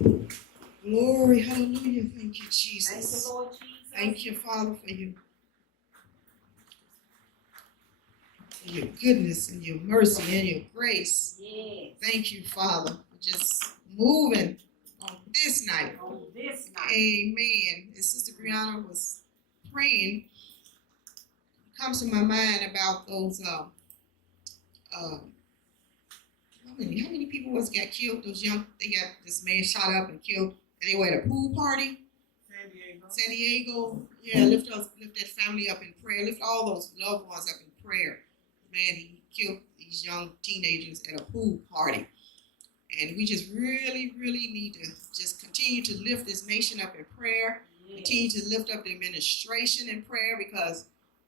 Glory, hallelujah. Thank you, Jesus. Thank you, Lord Jesus. Thank you, Father, for your goodness and your mercy and your grace. Yes. Thank you, Father, for just moving on this night. On this night. Amen. As Sister Brianna was praying, it comes to my mind about those how many people got killed? They got this man shot up and killed, and they were at a pool party. San Diego. Yeah, lift that family up in prayer. Lift all those loved ones up in prayer. Man, he killed these young teenagers at a pool party. And we just really, really need to just continue to lift this nation up in prayer. Yes. Continue to lift up the administration in prayer, because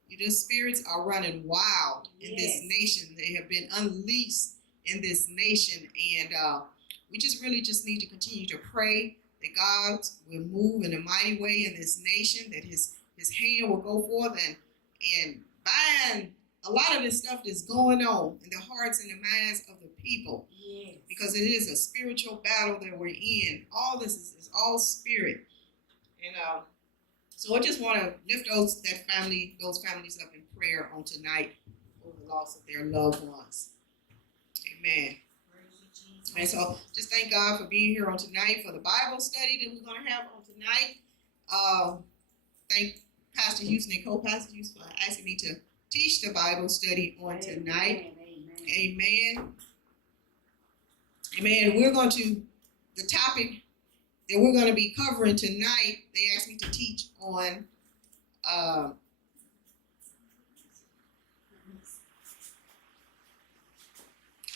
the spirits are running wild in this nation. They have been unleashed in this nation. And we just really just need to continue to pray that God will move in a mighty way in this nation, that his hand will go forth and bind a lot of this stuff that's going on in the hearts and the minds of the people. Yes. Because it is a spiritual battle that we're in. All this is all spirit. And so I just want to lift those families up in prayer on tonight for the loss of their loved ones. Amen. And so just thank God for being here on tonight for the Bible study that we're going to have on tonight. Thank Pastor Houston and co-Pastor Houston for asking me to teach the Bible study on tonight. Amen. Amen. We're going to, the topic that we're going to be covering tonight, they asked me to teach on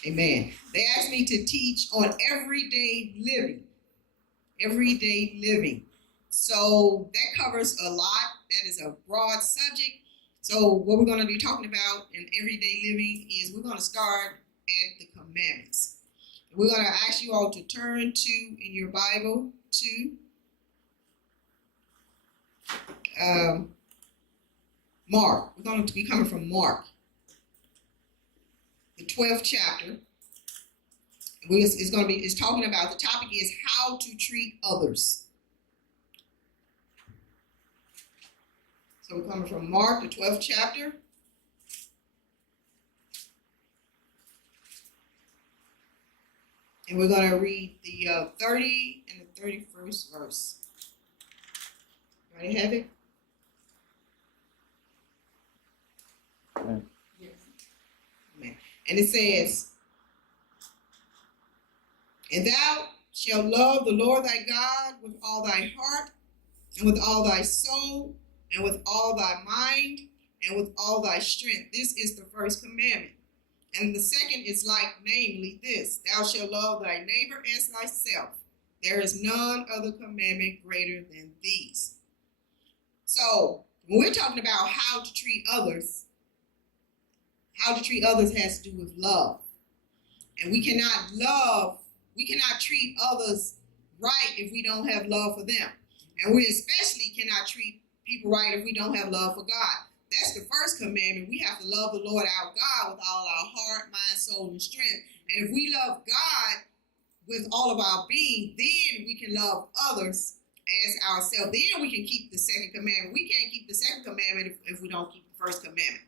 amen. They asked me to teach on everyday living. Everyday living. So that covers a lot. That is a broad subject. So what we're going to be talking about in everyday living is we're going to start at the commandments. We're going to ask you all to turn to, in your Bible, to Mark. We're going to be coming from Mark, the 12th chapter. It's talking about, the topic is how to treat others. So we're coming from Mark, the 12th chapter. And we're going to read the 30 and the 31st verse. Everybody have it? Yes. Amen. And it says, "And thou shalt love the Lord thy God with all thy heart, and with all thy soul, and with all thy mind, and with all thy strength. This is the first commandment. And the second is like, namely this, thou shalt love thy neighbor as thyself. There is none other commandment greater than these." So when we're talking about how to treat others has to do with love. And we cannot treat others right if we don't have love for them. And we especially cannot treat people right if we don't have love for God. That's the first commandment. We have to love the Lord our God with all our heart, mind, soul, and strength. And if we love God with all of our being, then we can love others as ourselves. Then we can keep the second commandment. We can't keep the second commandment if we don't keep the first commandment.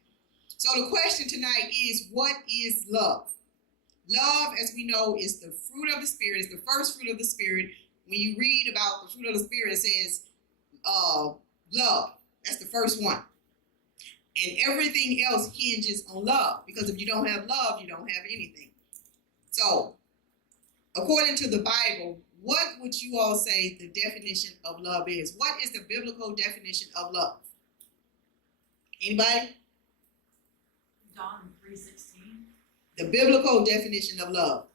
So the question tonight is, what is love? Love, as we know, is the fruit of the Spirit. It's the first fruit of the Spirit. When you read about the fruit of the Spirit, it says love. That's the first one. And everything else hinges on love. Because if you don't have love, you don't have anything. So, according to the Bible, what would you all say the definition of love is? What is the biblical definition of love? Anybody? John 3:16. The biblical definition of love.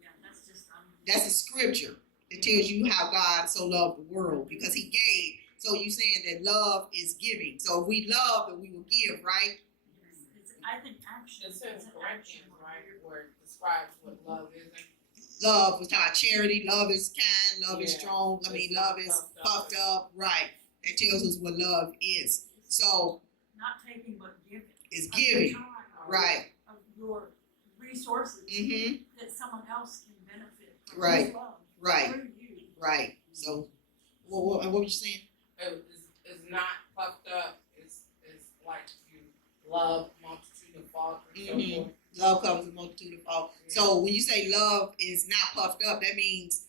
Yeah, that's just that's a scripture that tells you how God so loved the world because he gave. So you're saying that love is giving. So if we love, then we will give, right? I think action. It says Corinthians, right, where it describes what love is. Love was taught charity. Love is kind. Love is strong. Love is puffed up. Right. That tells us what love is. So not taking but giving. It's giving. Right. Of your resources mm-hmm. that someone else can benefit from. Right. Love. Right, Through you. right. So, what were you saying? It's not puffed up. It's like you love multitude of faults and so Mhm. forth. Love covers a multitude of faults. So when you say love is not puffed up, that means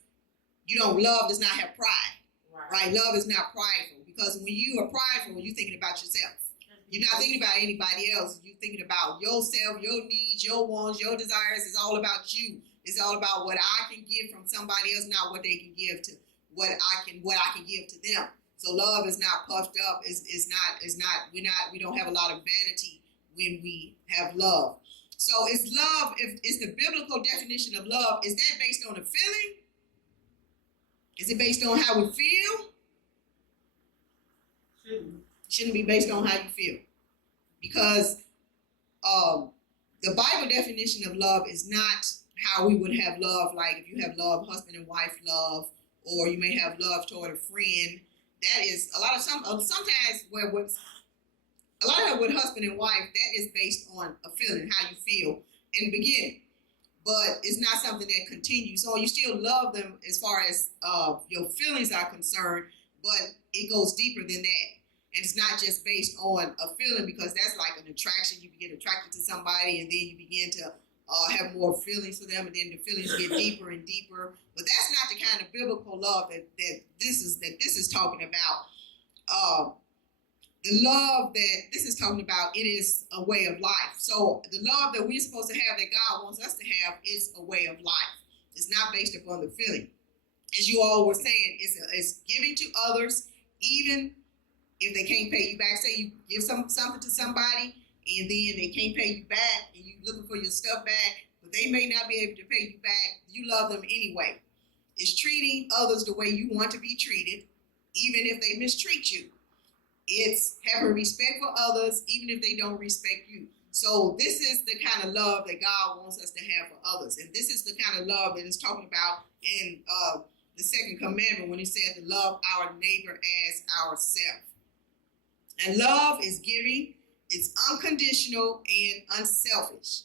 love does not have pride, right? Love is not prideful, because when you are prideful, you're thinking about yourself. You're not thinking about anybody else. You're thinking about yourself, your needs, your wants, your desires. It's all about you. It's all about what I can give from somebody else, not what they can give to what I can give to them. So love is not puffed up. We don't have a lot of vanity when we have love. So is the biblical definition of love, is that based on a feeling? Is it based on how we feel? Shouldn't be based on how you feel. Because the Bible definition of love is not how we would have love, like if you have love, husband and wife love, or you may have love toward a friend. That is sometimes with husband and wife, that is based on a feeling, how you feel in the beginning. But it's not something that continues. So you still love them as far as your feelings are concerned, but it goes deeper than that. And it's not just based on a feeling, because that's like an attraction. You get attracted to somebody, and then you begin to have more feelings for them, and then the feelings get deeper and deeper. But that's not the kind of biblical love that this is talking about. The love that this is talking about, it is a way of life. So the love that we're supposed to have, that God wants us to have, is a way of life. It's not based upon the feeling. As you all were saying, it's giving to others, even if they can't pay you back. Say you give something to somebody, and then they can't pay you back, and you're looking for your stuff back, but they may not be able to pay you back. You love them anyway. It's treating others the way you want to be treated, even if they mistreat you. It's having respect for others, even if they don't respect you. So this is the kind of love that God wants us to have for others. And this is the kind of love that it's talking about in the second commandment, when he said to love our neighbor as ourselves. And love is giving. It's unconditional and unselfish.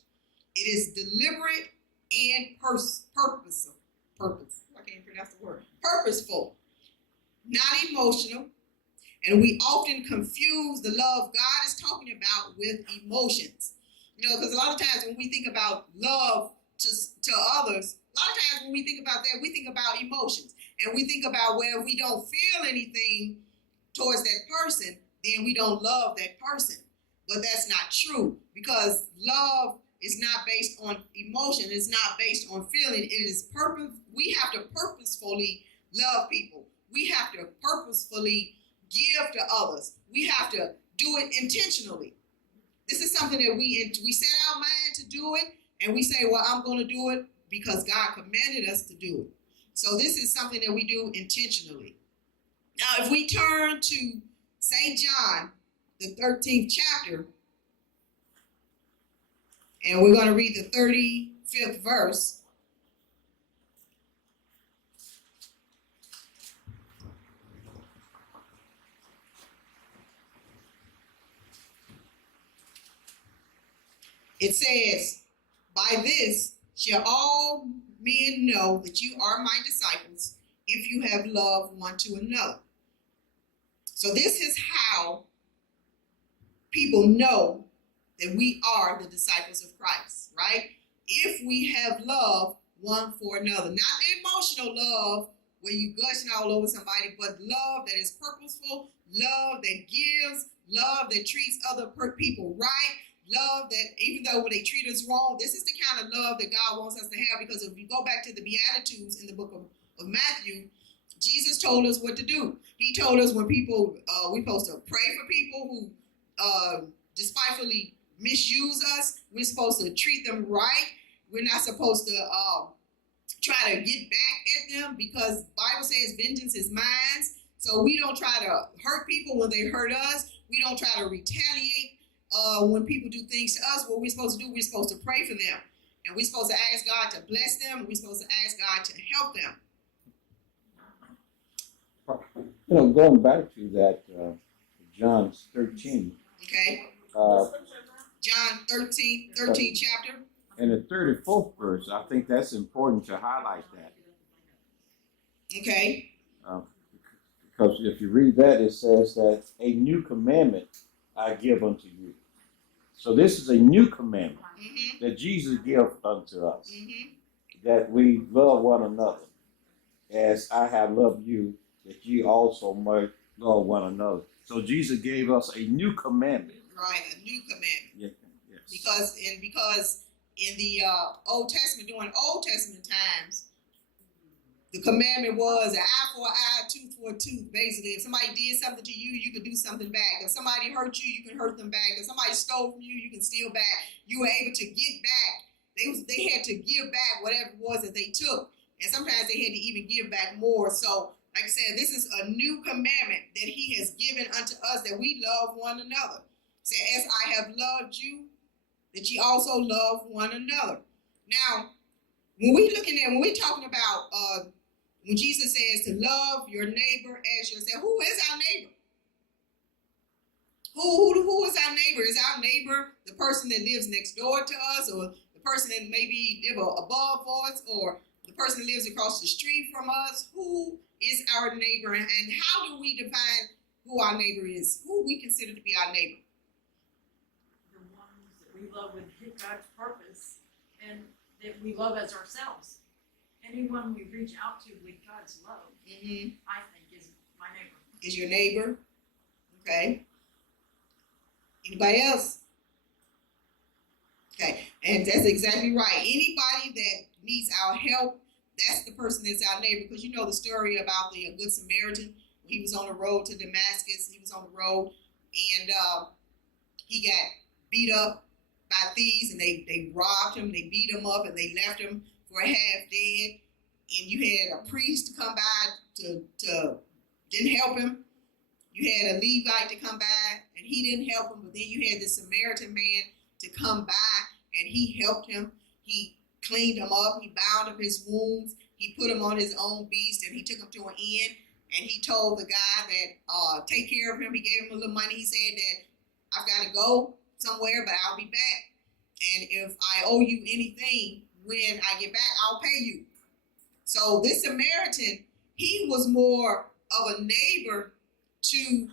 It is deliberate and purposeful. I can't pronounce the word. Purposeful. Not emotional. And we often confuse the love God is talking about with emotions. Because a lot of times when we think about love to others, a lot of times when we think about that, we think about emotions. And we think about, well, if we don't feel anything towards that person, then we don't love that person. But that's not true, because love is not based on emotion. It's not based on feeling. It is purpose. We have to purposefully love people. We have to purposefully give to others. We have to do it intentionally. This is something that we set our mind to do it, and we say, well, I'm going to do it because God commanded us to do it. So this is something that we do intentionally. Now, if we turn to St. John, the 13th chapter, and we're going to read the 35th verse. It says, by this shall all men know that you are my disciples, if you have love one to another. So this is how people know that we are the disciples of Christ, right? If we have love one for another. Not the emotional love where you gushing all over somebody, but love that is purposeful, love that gives, love that treats other people right, love that even though when they treat us wrong, this is the kind of love that God wants us to have. Because if you go back to the Beatitudes in the book of Matthew, Jesus told us what to do. He told us when people, we're supposed to pray for people who despitefully misuse us. We're supposed to treat them right. We're not supposed to try to get back at them, because the Bible says vengeance is mine. So we don't try to hurt people when they hurt us. We don't try to retaliate when people do things to us. What we're supposed to do, we're supposed to pray for them. And we're supposed to ask God to bless them. We're supposed to ask God to help them. Going back to that, John 13. Okay. John 13 chapter. In the 34th verse, I think that's important to highlight that. Okay. Because if you read that, it says that a new commandment I give unto you. So this is a new commandment Mm-hmm. that Jesus gave unto us, Mm-hmm. that we love one another as I have loved you, that ye also might love one another. So Jesus gave us a new commandment. Right, a new commandment. Yes. Because in the Old Testament, during Old Testament times, the commandment was an eye for an eye, tooth for a tooth. Basically, if somebody did something to you, you could do something back. If somebody hurt you, you can hurt them back. If somebody stole from you, you can steal back. You were able to get back. They had to give back whatever it was that they took, and sometimes they had to even give back more. So, like I said, this is a new commandment that He has given unto us, that we love one another. Say, as I have loved you, that ye also love one another. Now, when we're talking about when Jesus says to love your neighbor as yourself, who is our neighbor? Who is our neighbor? Is our neighbor the person that lives next door to us, or the person that maybe live above us, or the person that lives across the street from us? Who is our neighbor, and how do we define who our neighbor is? Who we consider to be our neighbor? The ones that we love with God's purpose and that we love as ourselves. Anyone we reach out to with God's love, Mm-hmm. I think, is my neighbor. Is your neighbor. Okay. Anybody else? Okay. And that's exactly right. Anybody that needs our help, that's the person that's our neighbor. Because you know the story about the Good Samaritan. He was on the road to Damascus. He was on the road, and he got beat up by thieves, and they robbed him. They beat him up, and they left him for half dead. And you had a priest to come by to didn't help him. You had a Levite to come by, and he didn't help him. But then you had the Samaritan man to come by, and he helped him. He cleaned him up. He bound up his wounds. He put him on his own beast, and he took him to an inn. And he told the guy that take care of him. He gave him a little money. He said that I've got to go somewhere, but I'll be back. And if I owe you anything, when I get back, I'll pay you. So this Samaritan, he was more of a neighbor to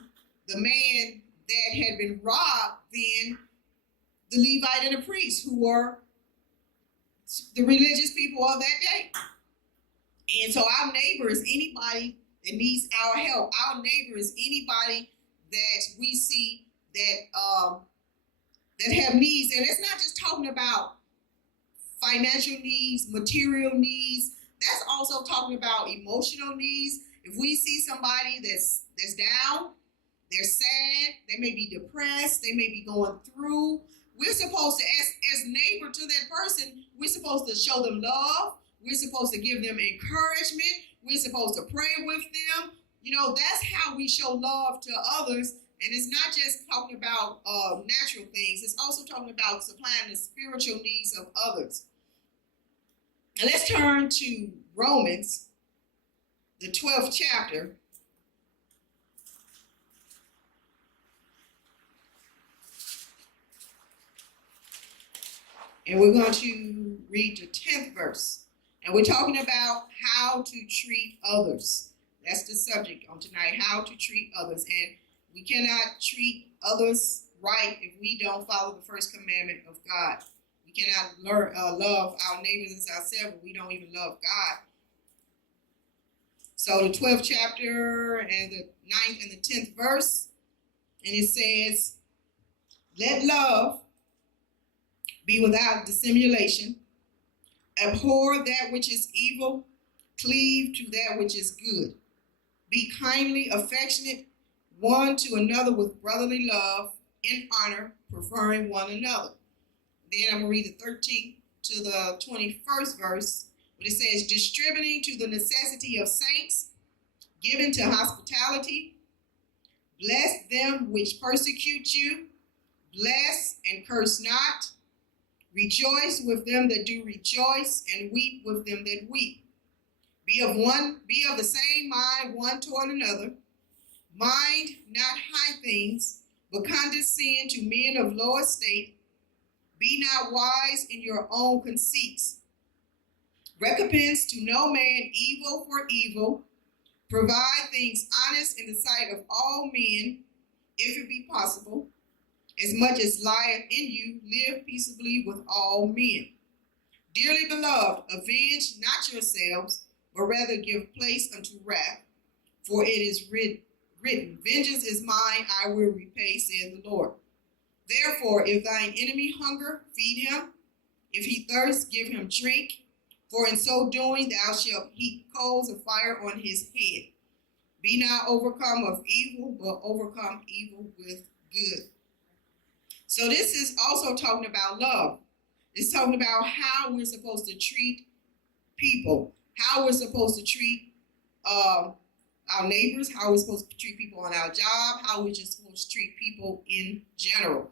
the man that had been robbed than the Levite and the priest, who were the religious people of that day. And so our neighbor is anybody that needs our help. Our neighbor is anybody that we see that that have needs. And it's not just talking about financial needs, material needs. That's also talking about emotional needs. If we see somebody that's down, they're sad, they may be depressed, they may be going through, we're supposed to, as neighbor to that person, we're supposed to show them love. We're supposed to give them encouragement. We're supposed to pray with them. You know, that's how we show love to others. And it's not just talking about natural things. It's also talking about supplying the spiritual needs of others. Now let's turn to Romans, the 12th chapter. And we're going to read the 10th verse. And we're talking about how to treat others. That's the subject on tonight, how to treat others. And we cannot treat others right if we don't follow the first commandment of God. We cannot love our neighbors as ourselves if we don't even love God. So the 12th chapter and the 9th and the 10th verse, and it says, let love be without dissimulation. Abhor that which is evil. Cleave to that which is good. Be kindly affectionate one to another with brotherly love, in honor, preferring one another. Then I'm going to read the 13th to the 21st verse, but it says, distributing to the necessity of saints, giving to hospitality, bless them which persecute you, bless and curse not, rejoice with them that do rejoice, and weep with them that weep. Be of the same mind one toward another. Mind not high things, but condescend to men of low estate. Be not wise in your own conceits. recompense to no man evil for evil, provide things honest in the sight of all men, if it be possible, as much as lieth in you, live peaceably with all men. Dearly beloved, avenge not yourselves, but rather give place unto wrath, for it is written, vengeance is mine, I will repay, saith the Lord. Therefore, if thine enemy hunger, feed him. If he thirst, give him drink. For in so doing thou shalt heap coals of fire on his head. Be not overcome of evil, but overcome evil with good. So this is also talking about love. It's talking about how we're supposed to treat people, how we're supposed to treat our neighbors, how we're supposed to treat people on our job, how we're just supposed to treat people in general.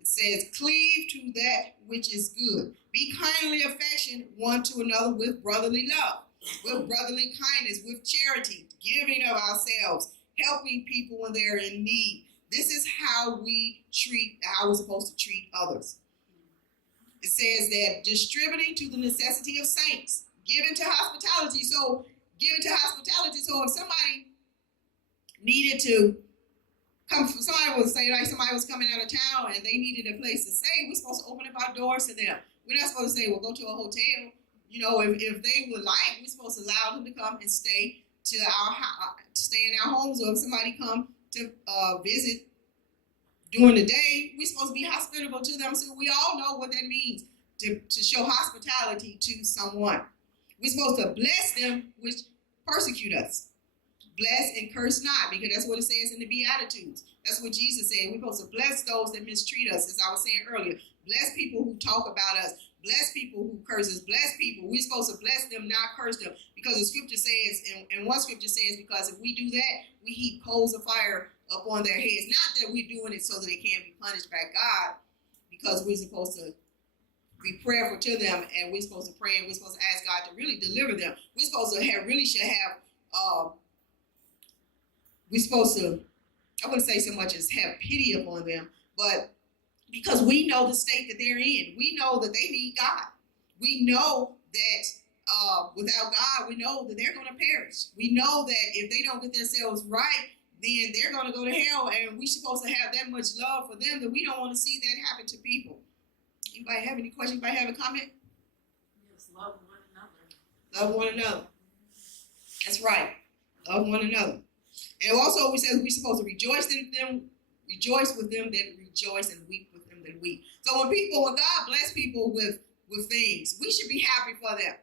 It says, cleave to that which is good. Be kindly affectionate one to another with brotherly love, with brotherly kindness, with charity, giving of ourselves, helping people when they're in need. This is how we're supposed to treat others. It says that distributing to the necessity of saints, giving to hospitality. So if somebody needed to come, somebody was coming out of town and they needed a place to stay, we're supposed to open up our doors to them. We're not supposed to say, well, go to a hotel. You know, if they would like, we're supposed to allow them to come and stay in our homes, or if somebody come to visit during the day, we're supposed to be hospitable to them. So we all know what that means, to show hospitality to someone. We're supposed to bless them which persecute us. Bless and curse not, because that's what it says in the Beatitudes. That's what Jesus said. We're supposed to bless those that mistreat us, as I was saying earlier. Bless people who talk about us. Bless people who curse us. Bless people. We're supposed to bless them, not curse them. Because the scripture says, and one scripture says, because if we do that, we heap coals of fire upon their heads. Not that we're doing it so that they can't be punished by God, because we're supposed to be prayerful to them, and we're supposed to pray, and we're supposed to ask God to really deliver them. We're supposed to I wouldn't say so much as have pity upon them, but because we know the state that they're in. We know that they need God. We know that without God, we know that they're going to perish. We know that if they don't get themselves right, then they're going to go to hell, and we're supposed to have that much love for them that we don't want to see that happen to people. Anybody have any questions? Anybody have a comment? Yes, love one another. Love one another. That's right. Love one another. And also we said we're supposed to rejoice with them that rejoice, and weep with them that weep. So when God bless people with things, we should be happy for them.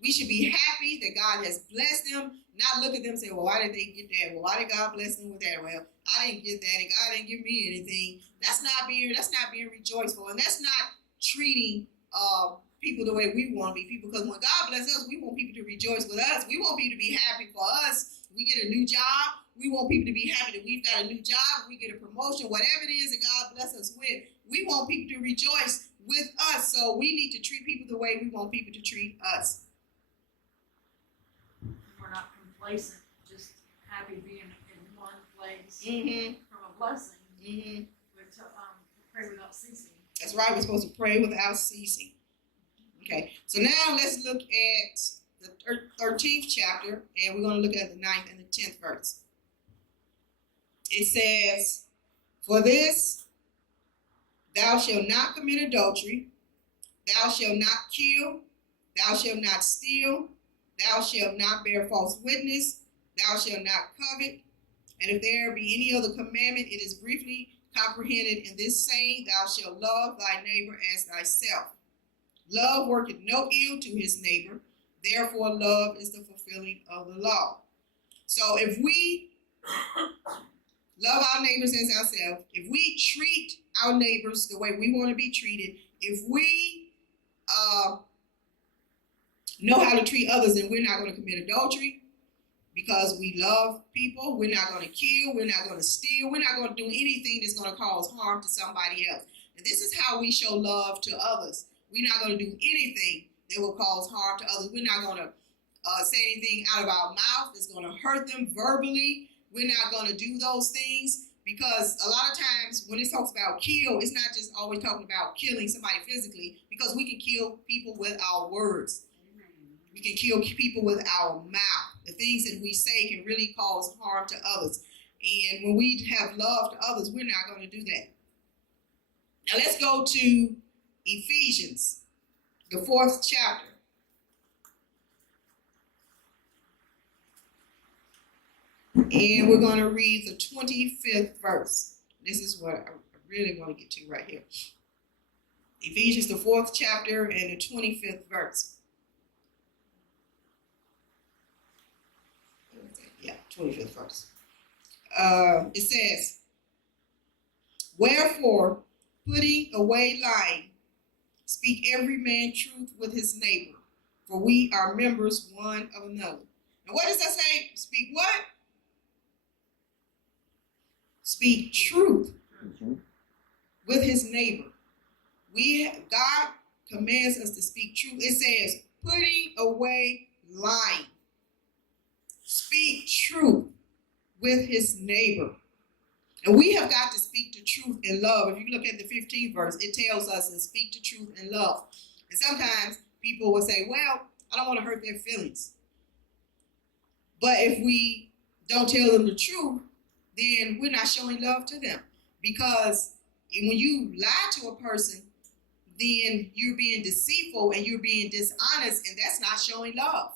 We should be happy that God has blessed them, not look at them and say, well, why did they get that? Well, why did God bless them with that? Well, I didn't get that, and God didn't give me anything. That's not being rejoiceful, and that's not treating people the way we want to be people. Because when God bless us, we want people to rejoice with us. We want people to be happy for us. We get a new job. We want people to be happy that we've got a new job. We get a promotion, whatever it is that God bless us with. We want people to rejoice with us. So we need to treat people the way we want people to treat us. We're not complacent, just happy being in one place from a blessing. We're to pray without ceasing. That's right. We're supposed to pray without ceasing. Okay. So now let's look at the 13th chapter, and we're going to look at the 9th and the 10th verse. It says, for this, thou shalt not commit adultery, thou shalt not kill, thou shalt not steal, thou shalt not bear false witness, thou shalt not covet. And if there be any other commandment, it is briefly comprehended in this saying, thou shalt love thy neighbor as thyself. Love worketh no ill to his neighbor, therefore love is the fulfilling of the law. So if we love our neighbors as ourselves, if we treat our neighbors the way we want to be treated, if we know how to treat others, then we're not going to commit adultery because we love people. We're not going to kill. We're not going to steal. We're not going to do anything that's going to cause harm to somebody else. And this is how we show love to others. We're not going to do anything that will cause harm to others. We're not going to say anything out of our mouth that's going to hurt them verbally. We're not going to do those things, because a lot of times when it talks about kill, it's not just always talking about killing somebody physically, because we can kill people with our words. We can kill people with our mouth. The things that we say can really cause harm to others. And when we have love to others, we're not going to do that. Now let's go to Ephesians, the 4th chapter. And we're going to read the 25th verse. This is what I really want to get to right here. Ephesians, the 4th chapter and the 25th verse. Yeah, 25th verse. It says, wherefore, putting away lying, speak every man truth with his neighbor, for we are members one of another. And what does that say? Speak what? Speak truth with his neighbor. God commands us to speak truth. It says, putting away lying. Speak truth with his neighbor. And we have got to speak the truth in love. If you look at the 15th verse, it tells us to speak the truth in love. And sometimes people will say, well, I don't want to hurt their feelings. But if we don't tell them the truth, then we're not showing love to them. Because when you lie to a person, then you're being deceitful and you're being dishonest, and that's not showing love.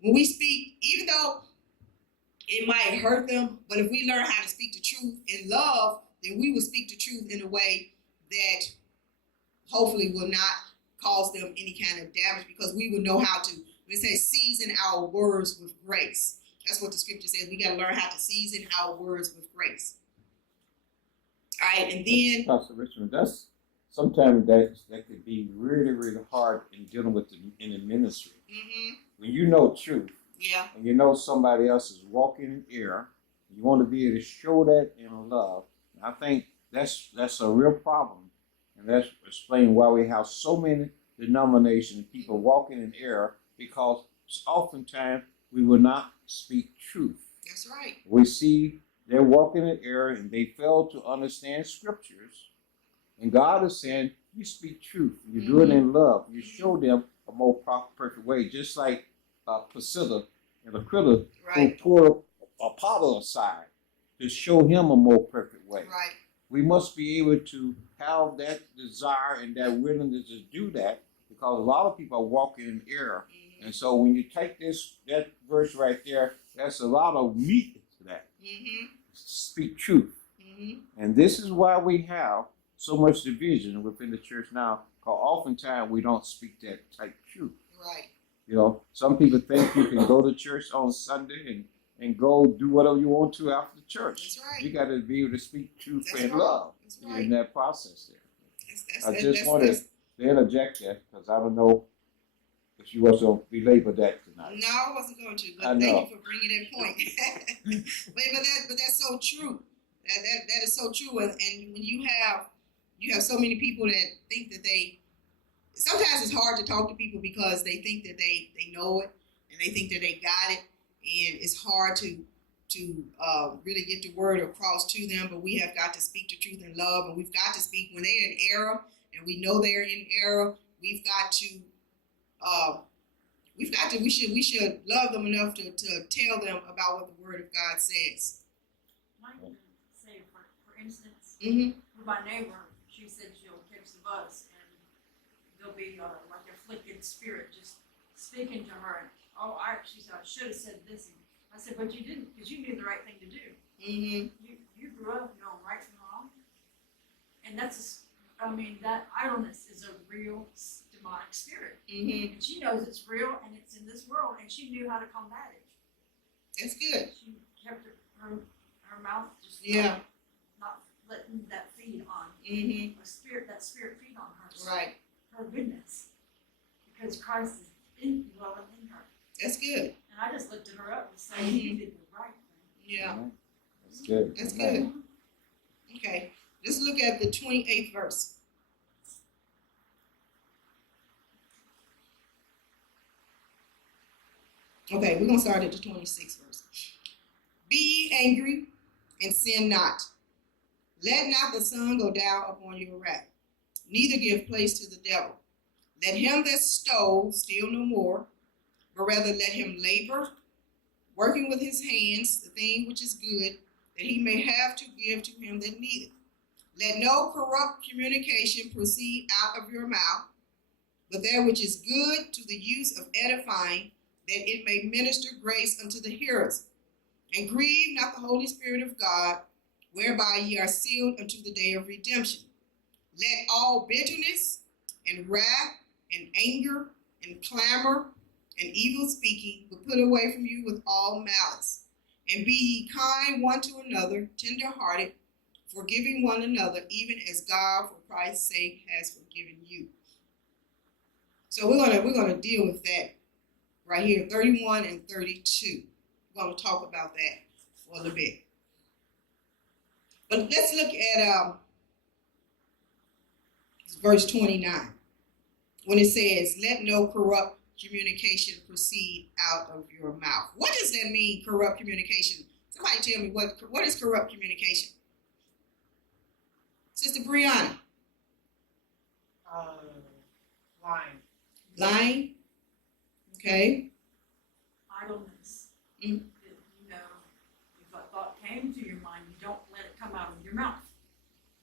When we speak, even though it might hurt them, but if we learn how to speak the truth in love, then we will speak the truth in a way that hopefully will not cause them any kind of damage, because we will know how to, when it says season our words with grace. That's what the scripture says. We got to learn how to season our words with grace. All right, and then Pastor Richmond, that's sometimes that could be really, really hard in dealing with in the ministry. When you know truth, yeah, and you know somebody else is walking in error, you want to be able to show that in love. And I think that's a real problem, and that's explaining why we have so many denominations, people walking in error, because oftentimes we will not speak truth. that's right. We see they're walking in error and they fail to understand scriptures. And God is saying, you speak truth. You do it in love. You show them a more perfect way. Just like Priscilla and Aquila, Right. who poured Apollo aside to show him a more perfect way. Right. We must be able to have that desire and that willingness to do that, because a lot of people are walking in error. And so when you take that verse right there, that's a lot of meat to that. Speak truth. And this is why we have so much division within the church now, because oftentimes we don't speak that type truth. Right. You know, some people think you can go to church on Sunday and go do whatever you want to after the church. That's right. You got to be able to speak truth That's and right. love That's right. in that process there. I just That's, wanted to interject that, because I don't know if you was going to belabor that tonight. No, I wasn't going to, but I know. thank you for bringing that point. but that's so true. That is so true. And when you have so many people that think that sometimes it's hard to talk to people because they think that they know it and they think that they got it, and it's hard to really get the word across to them. But we have got to speak the truth in love, and we've got to speak when they're in error, and we know they're in error. We should love them enough to tell them about what the word of God says. I can say, for instance, Mm-hmm. with my neighbor, she said she'll catch the bus and there'll be like a afflicted spirit just speaking to her. And, she said, I should have said this. And I said, but you didn't, because you knew the right thing to do. Mm-hmm. You grew up knowing right from wrong. And that idleness is a real demonic spirit. Mm-hmm. And she knows it's real and it's in this world, and she knew how to combat it. That's good. She kept her mouth just not letting that feed on Mm-hmm. that spirit feed on her. Right. Her goodness, because Christ is dwelling in her. That's good. And I just lifted her up and said, you did the right thing. Yeah. That's good. That's good. Okay. Let's look at the 28th verse. Okay, we're going to start at the 26th verse. Be ye angry and sin not. Let not the sun go down upon your wrath, neither give place to the devil. Let him that stole steal no more, but rather let him labor, working with his hands the thing which is good, that he may have to give to him that needeth. Let no corrupt communication proceed out of your mouth, but that which is good to the use of edifying, that it may minister grace unto the hearers. And grieve not the Holy Spirit of God, whereby ye are sealed unto the day of redemption. Let all bitterness and wrath and anger and clamor and evil speaking be put away from you with all malice. And be ye kind one to another, tender-hearted, forgiving one another, even as God for Christ's sake has forgiven you. So we're gonna deal with that right here, 31 and 32. We're gonna talk about that for a little bit. But let's look at verse 29, when it says, "Let no corrupt communication proceed out of your mouth." What does that mean, corrupt communication? Somebody tell me what is corrupt communication? Sister Brianna. Lying. Lying. Okay. Idleness. Mm. You know, if a thought came to your mind, you don't let it come out of your mouth,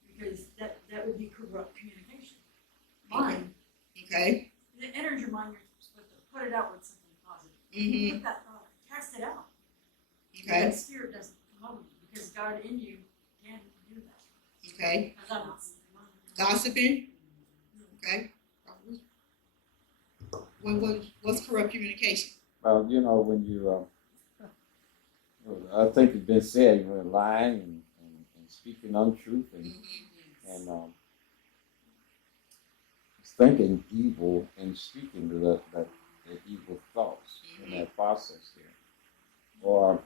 because that would be corrupt communication. Mind. Okay. It enters your mind, you're supposed to put it out with something positive. Mm-hmm. Put that thought, cast it out. Okay. That spirit doesn't come over you, because God in you can do that. Okay. Because Gossiping. Okay. What's corrupt communication? Well, you know, when you, I think it's been said, you know, lying and speaking untruth and thinking evil and speaking the evil thoughts in that process there. Or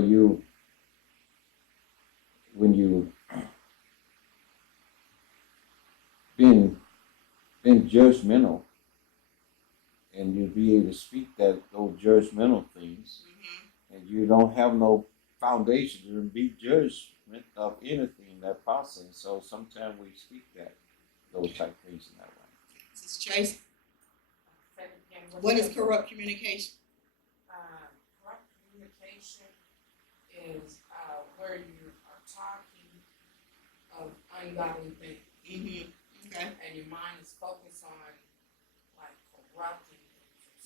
you, when you being judgmental, and you'll be able to speak those judgmental things, and you don't have no foundation to be judgment of anything in that process. So sometimes we speak those type of things in that way. Sister Tracy, what is corrupt communication? Corrupt communication is where you are talking of ungodly things. Mm-hmm. Okay. And your mind is focused on like corrupting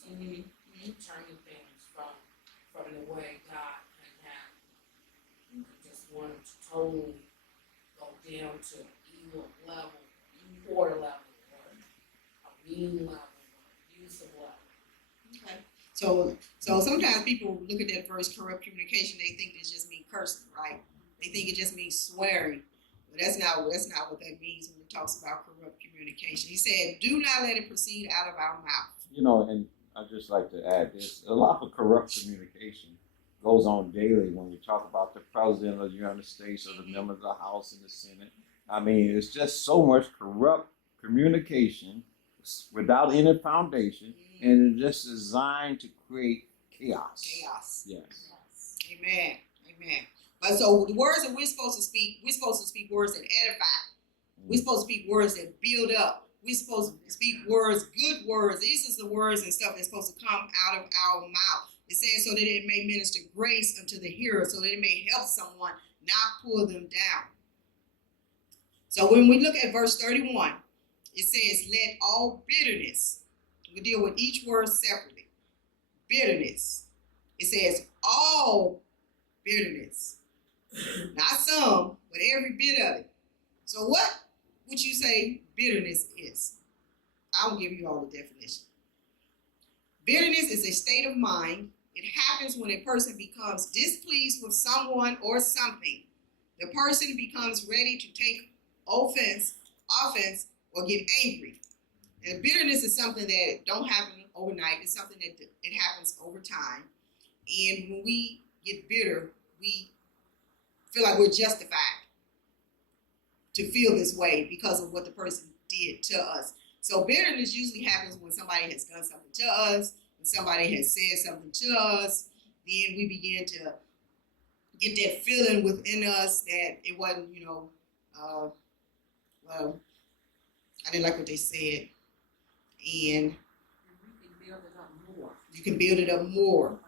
things, turning things from the way God can have. You just want it to totally go down to an evil level, poor level, or a mean level, or abusive level. Okay. So sometimes people look at that verse, corrupt communication, they think it just means cursing, right? They think it just means swearing. But that's not what that means when it talks about corrupt communication. He said, "Do not let it proceed out of our mouth." You know, and I'd just like to add this: a lot of corrupt communication goes on daily when we talk about the president of the United States or the members of the House and the Senate. I mean, it's just so much corrupt communication without any foundation, and it's just designed to create chaos. Chaos. Yes. Amen. Amen. But so the words that we're supposed to speak words that edify. We're supposed to speak words that build up. We're supposed to speak words, good words. These are the words and stuff that's supposed to come out of our mouth. It says so that it may minister grace unto the hearer, so that it may help someone, not pull them down. So when we look at verse 31, it says, "Let all bitterness," we deal with each word separately. Bitterness. It says all bitterness. Not some, but every bit of it. So what would you say bitterness is? I'll give you all the definition. Bitterness is a state of mind. It happens when a person becomes displeased with someone or something. The person becomes ready to take offense, or get angry. And bitterness is something that don't happen overnight. It's something that it happens over time. And when we get bitter, we feel like we're justified to feel this way because of what the person did to us. So bitterness usually happens when somebody has done something to us, when somebody has said something to us. Then we begin to get that feeling within us that it wasn't, well, I didn't like what they said. And we can build You can build it up more.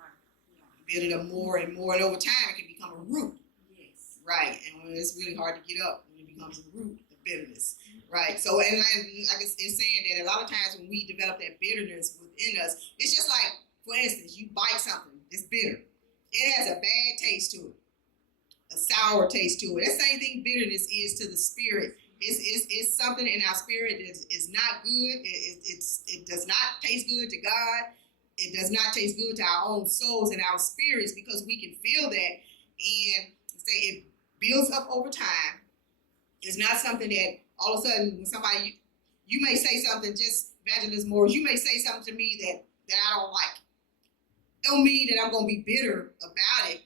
Build it up more and more, and over time it can become a root. Yes. Right, and when it's really hard to get up when it becomes a root of bitterness. Right, so and I guess in saying that a lot of times when we develop that bitterness within us, it's just like, for instance, you bite something that's bitter. It has a bad taste to it, a sour taste to it. That same thing bitterness is to the spirit. It's something in our spirit that is not good. It does not taste good to God. It does not taste good to our own souls and our spirits, because we can feel that, and say it builds up over time. It's not something that all of a sudden when somebody, you may say something, just Evangelist Morris, you may say something to me that I don't like. Don't mean that I'm going to be bitter about it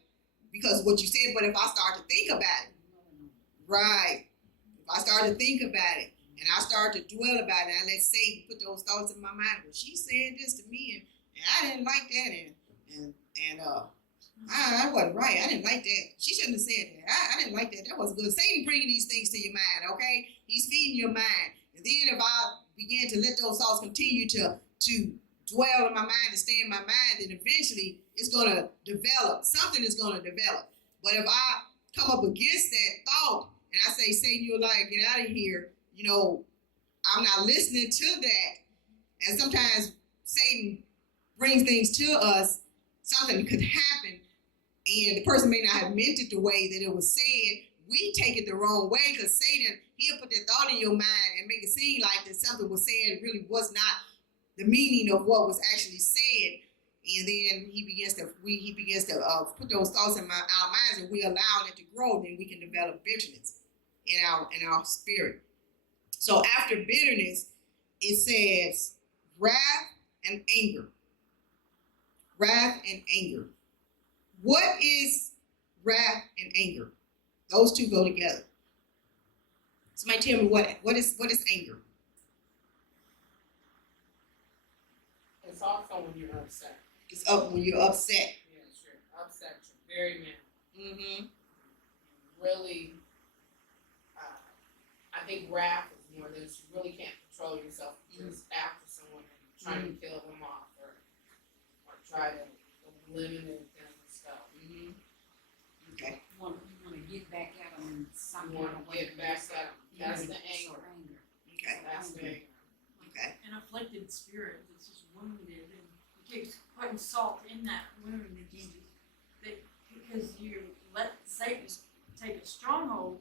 because of what you said, but if I start to think about it, right, if I start to think about it and I start to dwell about it, and let's say put those thoughts in my mind, well, she said this to me and I didn't like that, and I wasn't right. I didn't like that. She shouldn't have said that. I didn't like that. That wasn't good. Satan bringing these things to your mind, okay? He's feeding your mind. And then if I begin to let those thoughts continue to dwell in my mind and stay in my mind, then eventually it's going to develop. Something is going to develop. But if I come up against that thought and I say, Satan, you're lying, get out of here, I'm not listening to that. And sometimes Satan brings things to us, something could happen, and the person may not have meant it the way that it was said. We take it the wrong way because Satan, he'll put that thought in your mind and make it seem like that something was said really was not the meaning of what was actually said. And then he begins to put those thoughts in our minds, and we allow it to grow. Then we can develop bitterness in our spirit. So after bitterness, it says wrath and anger. Wrath and anger. What is wrath and anger? Those two go together. Somebody tell me what is anger? It's also when you're upset. It's up when you're upset. Yes, you're upset. You're very mad. Mm-hmm. Really, I think wrath is more this. You really can't control yourself. You're just after someone and trying to kill them off or try to eliminate them and stuff. Mm-hmm. Okay. You want to get back at them in some You kind want of to way. get back at them. That's the anger. Okay. That's the anger. Okay. An afflicted spirit that's just wounded, and you keep putting salt in that wound again, because you let Satan take a stronghold,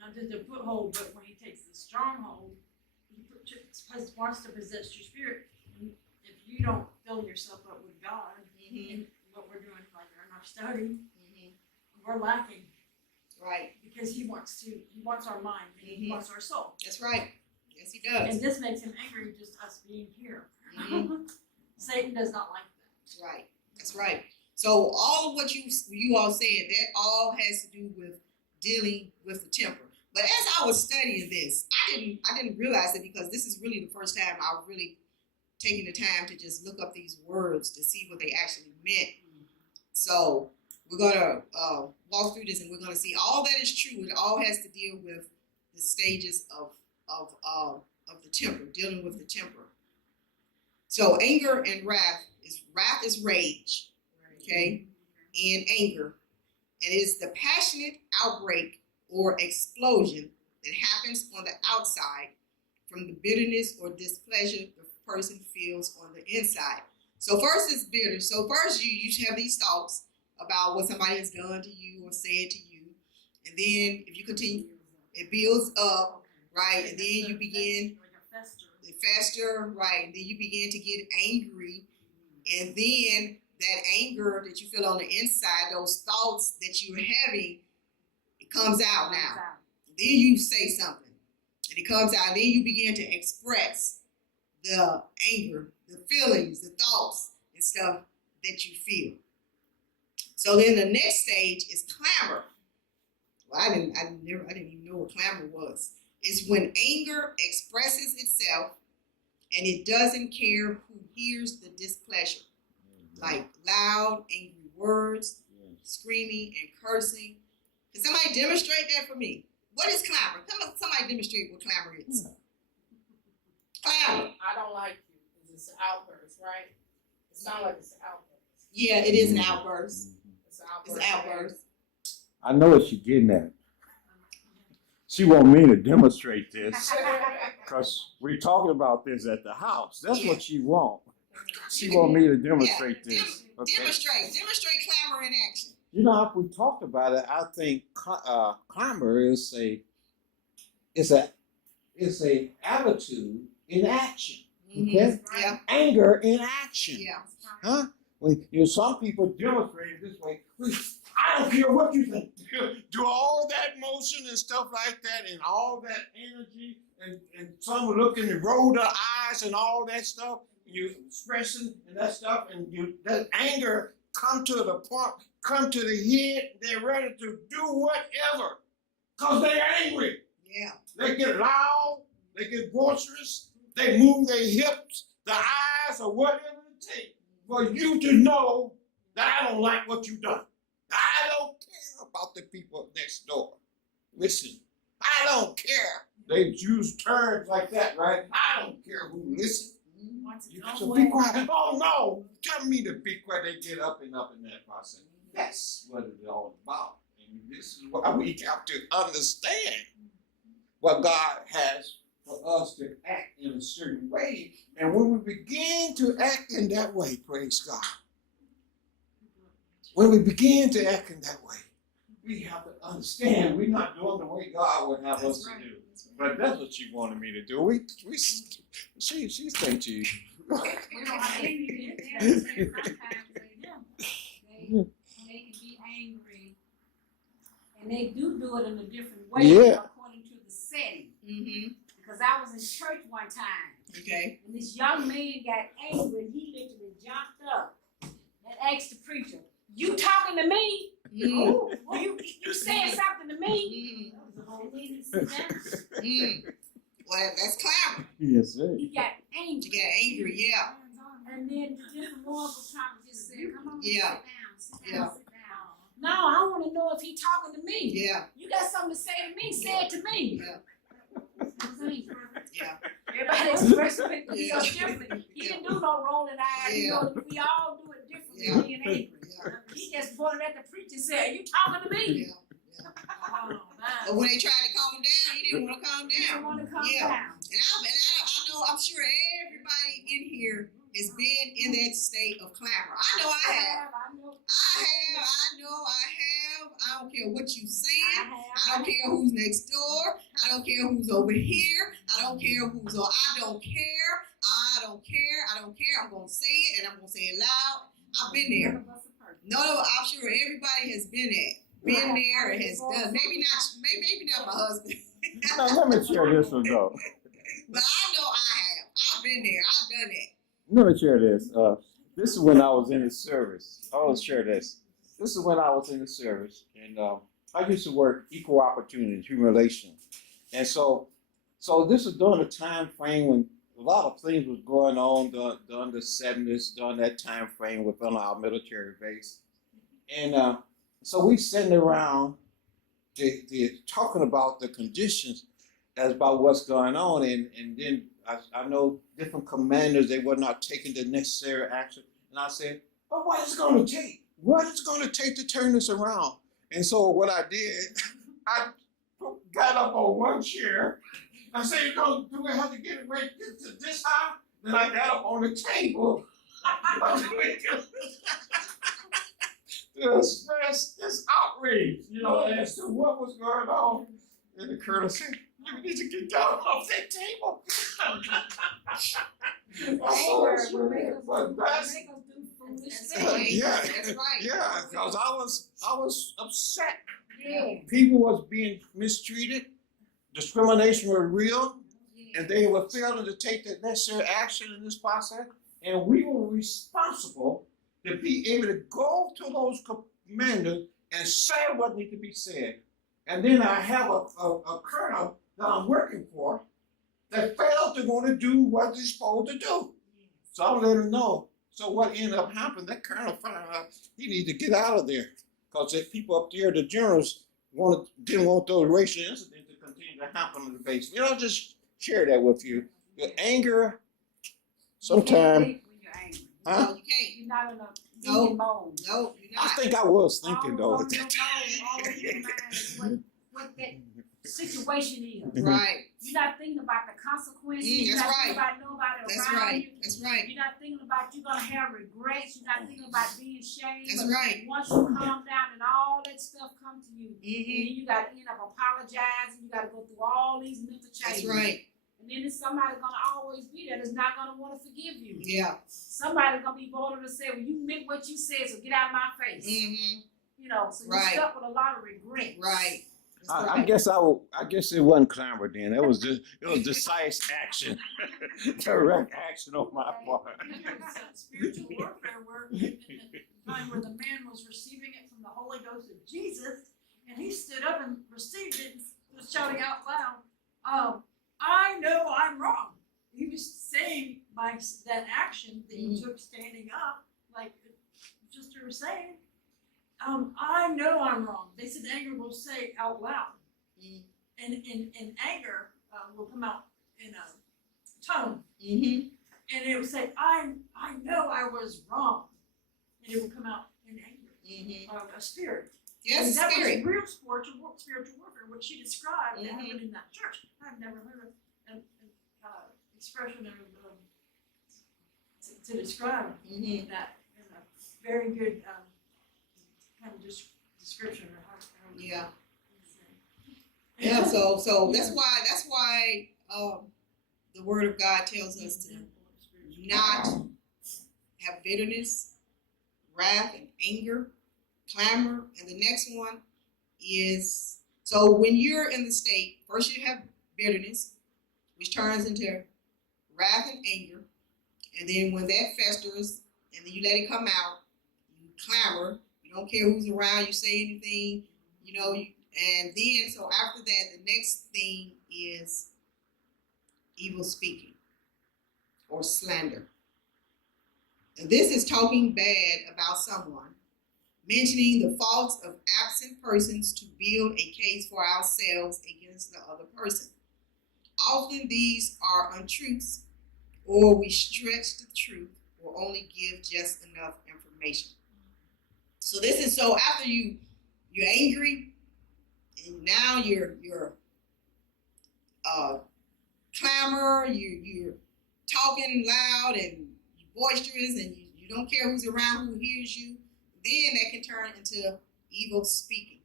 not just a foothold, but when he takes the stronghold, he wants to possess your spirit. And if you don't fill yourself up with God, and what we're doing like in our study, we're lacking. Right. Because he wants our mind, and he wants our soul. That's right. Yes, he does. And this makes him angry, just us being here. Satan does not like that. That's right. That's right. So all of what you all said, that all has to do with dealing with the temper. But as I was studying this, I didn't realize it, because this is really the first time I've really taken the time to just look up these words to see what they actually meant. So we're gonna walk through this, and we're gonna see all that is true. It all has to deal with the stages of the temper, dealing with the temper. So anger and wrath is rage, okay, and anger, and it's the passionate outbreak or explosion that happens on the outside from the bitterness or displeasure the person feels on the inside. So first it's bitter. So first you have these thoughts about what somebody has done to you or said to you, and then if you continue, it builds up. Right, and then you begin to fester, right, and then you begin to get angry, and then that anger that you feel on the inside, those thoughts that you're having, it comes out now. Then you say something, and it comes out, and then you begin to express the anger, the feelings, the thoughts, and stuff that you feel. So then the next stage is clamor. Well, I didn't even know what clamor was. It's when anger expresses itself and it doesn't care who hears the displeasure. Like loud, angry words, screaming and cursing. Can somebody demonstrate that for me? What is clamor? Come on, somebody demonstrate what clamor is. Clamor. I don't like you. It's an outburst, right? It sounds like it's an outburst. Yeah, it is an outburst. It's an It's outburst. an outburst. I know what she's getting at. She want me to demonstrate this because we're talking about this at the house. That's what she want. She want me to demonstrate this. Okay. Demonstrate clamor in action. You know, if we talked about it, I think clamor is a attitude in action. Okay? Yeah. Anger in action. Yeah. Huh? When some people demonstrate it this way. I don't care what you think. Do all that motion and stuff like that, and all that energy, and some looking and roll their eyes and all that stuff. You expressing and that stuff, and that anger come to the point, come to the head. They're ready to do whatever, cause they're angry. Yeah. They get loud. They get boisterous. They move their hips, their eyes, or whatever it takes for you to know that I don't like what you've done. I don't care about the people next door. Listen, I don't care. They use terms like that, right? I don't care who listens. So be quiet. Oh no, tell me to be quiet. They get up in that process. That's what it's all about. And this is why we have to understand what God has for us to act in a certain way. And when we begin to act in that way, praise God. When we begin to act in that way, we have to understand we're not doing the way God would have us to do. But that's what she wanted me to do. She thinks she. They can be angry, and they do it in a different way according to the setting. Mm-hmm. Because I was in church one time, Okay. and this young man got angry. He literally jumped up and asked the preacher, "You talking to me? Mm-hmm. You saying something to me?" Mm-hmm. And then he said, Mm-hmm. Well, that's clamor. Yes, sir. he got You angry. get angry, yeah. And then the different one was trying to just say, "Come on, Yeah. sit Yeah. down, sit down." No, I want to know if he talking to me. Yeah. You got something to say to me? Say it to me. Yeah. Yeah. Everybody expressing it Yeah. differently. He didn't do no rolling eyes. You Yeah. know, we all do it differently. Yeah. Being angry. Yeah. He just pointed at the preacher and said, "Are you talking to me?" Yeah. Oh, man. But when they tried to calm him down, he didn't want to calm He didn't down. want to calm Yeah. down. And I know, I'm sure everybody in here has been in that state of clamor. I know I have. I know. I don't care what you saying. I I don't care who's next door. I don't care who's over here. I don't care who's on. I don't care. I'm going to say it, and I'm going to say it loud. I've been there. No, I'm sure everybody has been there and has done. Maybe not my husband. Now, let me share this one though. But I know I have. I've been there. I've done it. Let me share this. This is when I was in the service. I will share this. This is when I was in the service, and I used to work equal opportunity, human relations, and so this was during a time frame when a lot of things was going on during the 70s, during that time frame within our military base, and so we sitting around, talking about the conditions, as about what's going on, and then I know different commanders, they were not taking the necessary action, and I said, "But what is it going to take? What is it going to take to turn this around?" And so what I did, I got up on one chair. I said, "No, do we have to get it right to this high?" Then I got up on the table to express this outrage, as to what was going on. And the colonel said, "You need to get down off that table." But that's yeah, That's right. yeah, because I was upset. Yeah. People was being mistreated. Discrimination was real, and they were failing to take the necessary action in this process. And we were responsible to be able to go to those commanders and say what needs to be said. And then I have a colonel that I'm working for that failed to want to do what he's supposed to do. So I let him know. So what ended up happening, that colonel found out he needed to get out of there. Because the people up there, the generals, didn't want those racial incidents to continue to happen on the base. I'll just share that with you. The anger, sometimes, Huh? No, you can't. You're not in a No. thinking mode. No, you're I not. think I was thinking All though. on your mind, all in your mind is what that situation is. Right. You're not thinking about the consequences. You're That's not right. thinking about nobody That's around right. you. That's right. You're not thinking about you're gonna have regrets. You're not thinking about being shamed. That's But right. once you calm down and all that stuff come to you, and Mm-hmm. then you gotta end up apologizing. You gotta go through all these mental changes. That's right. And then there's somebody gonna always be there that's not gonna want to forgive you. Yeah. Somebody's gonna be bold to say, "Well, you meant what you said, so get out of my face." Mm-hmm. You know, so you're Right. stuck with a lot of regret. Right. That's I right. guess it wasn't clamor then. It was decisive action, direct action on my part. Spiritual warfare where in the time where the man was receiving it from the Holy Ghost of Jesus, and he stood up and received it and was shouting out loud, I know I'm wrong. He was saying by that action that he took standing up, like Sister was saying, I know I'm wrong. They said anger will say out loud. And anger will come out in a tone. Mm-hmm. And it would say, I know I was wrong. And it will come out in anger. Mm-hmm. A spirit. Yes, and that spirit. was real spiritual warfare, what she described that Mhm. happened in that church. I've never heard an expression to describe Mm-hmm. that in a very good kind of description. Or how Yeah. say. Yeah. So that's why the Word of God tells us to not have bitterness, wrath, and anger, clamor, and the next one is, so when you're in the state, first you have bitterness, which turns into wrath and anger, and then when that festers, and then you let it come out, you clamor, you don't care who's around, you say anything, and then, so after that, the next thing is evil speaking or slander. And this is talking bad about someone, mentioning the faults of absent persons to build a case for ourselves against the other person. Often these are untruths, or we stretch the truth, or only give just enough information. So this is, so after you're angry, and now you're clamor, you're talking loud and boisterous, and you don't care who's around, who hears you, then that can turn into evil speaking.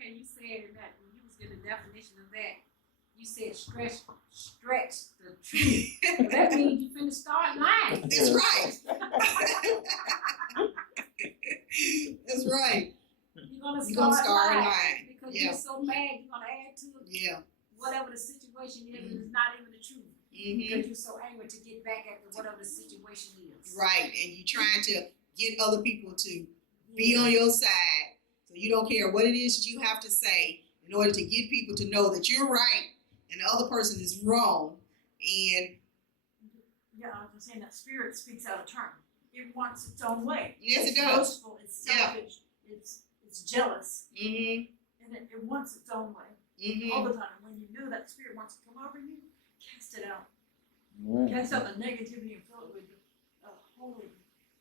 Okay, you said that when you was getting the definition of that, you said stretch the truth. Well, that means you finna start lying. That's right. That's right. You're gonna start lying. Because Yeah. you're so mad, you're gonna add to it Yeah. whatever the situation is, and it's not even the truth. Mm-hmm. Because you're so angry to get back at whatever the situation is. Right. And you're trying to get other people to be on your side, so you don't care what it is that you have to say in order to get people to know that you're right and the other person is wrong. And Yeah, I was saying that spirit speaks out of turn. It wants its own way. yes, it It's does. boastful, it's selfish, it's jealous, Mm-hmm. and it wants its own way Mm-hmm. all the time. When you know that spirit wants to come over you, cast it out. Yeah. Cast out the negativity and fill it with the holy.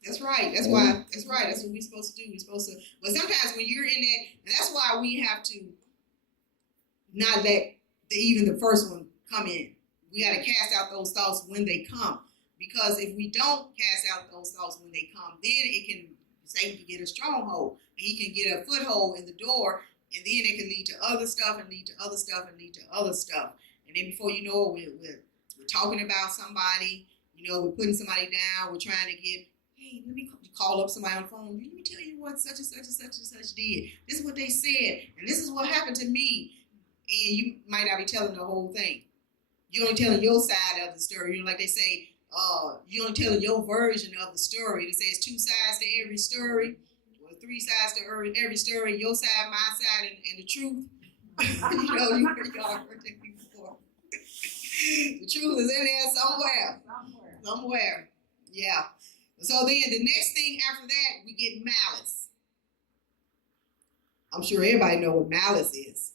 That's right. That's why. That's right. That's what we're supposed to do. We're supposed to. But sometimes when you're in that, and that's why we have to not let even the first one come in. We got to cast out those thoughts when they come, because if we don't cast out those thoughts when they come, then Satan can get a stronghold. And he can get a foothold in the door, and then it can lead to other stuff, and lead to other stuff, and lead to other stuff. And then before you know it, we're talking about somebody. We're putting somebody down. We're trying to get. Hey, let me call up somebody on the phone. Let me tell you what such and such and such and such did. This is what they said, and this is what happened to me. And you might not be telling the whole thing. You're only telling your side of the story. Like they say, you're only telling your version of the story. They say it's 2 sides to every story, or 3 sides to every story. Your side, my side, and the truth. You all heard that before. The truth is in there somewhere. Yeah. So then the next thing after that, we get malice. I'm sure everybody know what malice is.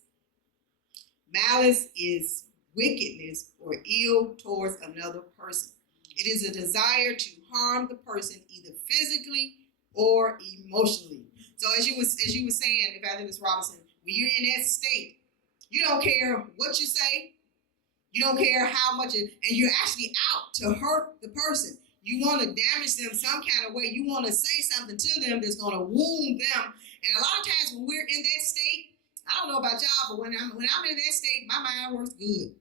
Malice is wickedness or ill towards another person. It is a desire to harm the person either physically or emotionally. So as you was saying, Evangelist Robinson, when you're in that state, you don't care what you say, you don't care how much, and you're actually out to hurt the person. You want to damage them some kind of way. You want to say something to them that's going to wound them. And a lot of times when we're in that state, I don't know about y'all, but when I'm in that state, my mind works good.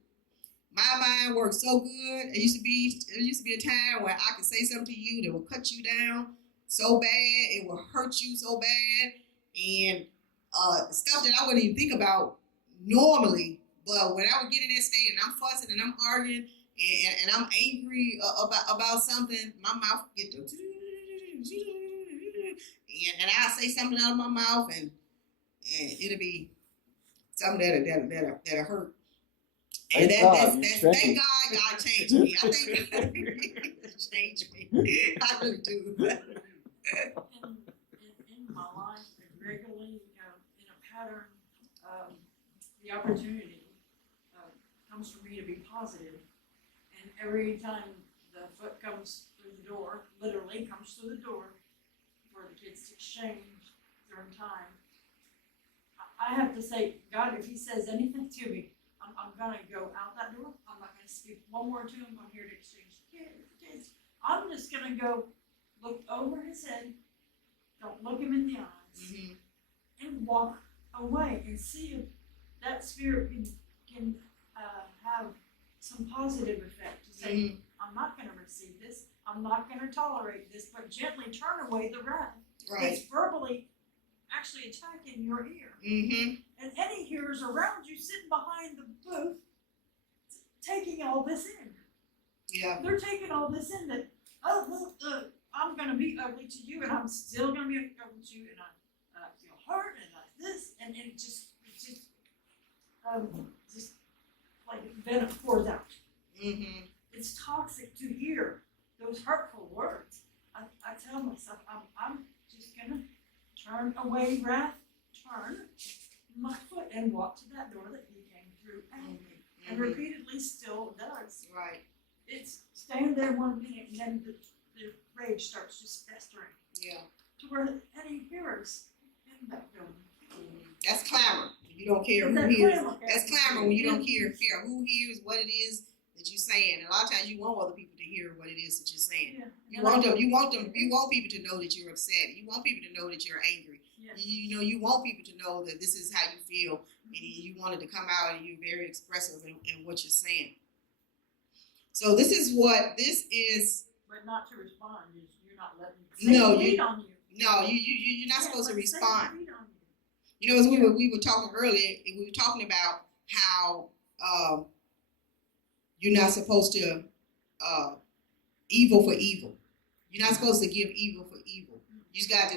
My mind works so good. There used to be a time where I could say something to you that will cut you down so bad, it will hurt you so bad, and stuff that I wouldn't even think about normally. But when I would get in that state and I'm fussing and I'm arguing and I'm angry about something, my mouth get to and I'll say something out of my mouth and it'll be something that'll hurt. And thank God God changed me. I think God changed me. I really do. In my life, regularly, in a pattern, the opportunity comes for me to be positive. And every time the foot comes through the door, literally comes through the door, for the kids to exchange during time, I have to say, God, if He says anything to me, I'm gonna go out that door. I'm not gonna speak one word to him. I'm here to exchange kids. I'm just gonna go look over his head, don't look him in the eyes, and walk away and see if that spirit can have some positive effect. To say, I'm not gonna receive this. I'm not gonna tolerate this, but gently turn away the wrath. Right. It's verbally actually attacking your ear. And any hearers around you sitting behind the booth taking all this in. Yeah. They're taking all this in that, I'm going to be ugly to you and I'm still going to be ugly to you and I feel hurt and like this and it just like venom pours out. It's toxic to hear those hurtful words. I tell myself, I'm just going to turn away wrath, turn my foot and walk to that door that He came through angry. And repeatedly still does. Right. It's stand there 1 minute and then the rage starts just festering. Yeah. To where any hearers in that building. That's clamor. You don't care who hears. That's clamor when you don't care who hears what it is that you're saying. And a lot of times you want other people to hear what it is that you're saying. Yeah. You want people to know that you're upset. You want people to know that you're angry. Yes. You want people to know that this is how you feel, and you want it to come out, and you're very expressive in what you're saying. So this is. But not to respond. You're not letting Satan on you. No, you're not supposed to respond. Satan on you. You know, as we were talking earlier, we were talking about how you're not supposed to evil for evil. You're not supposed to give evil for evil.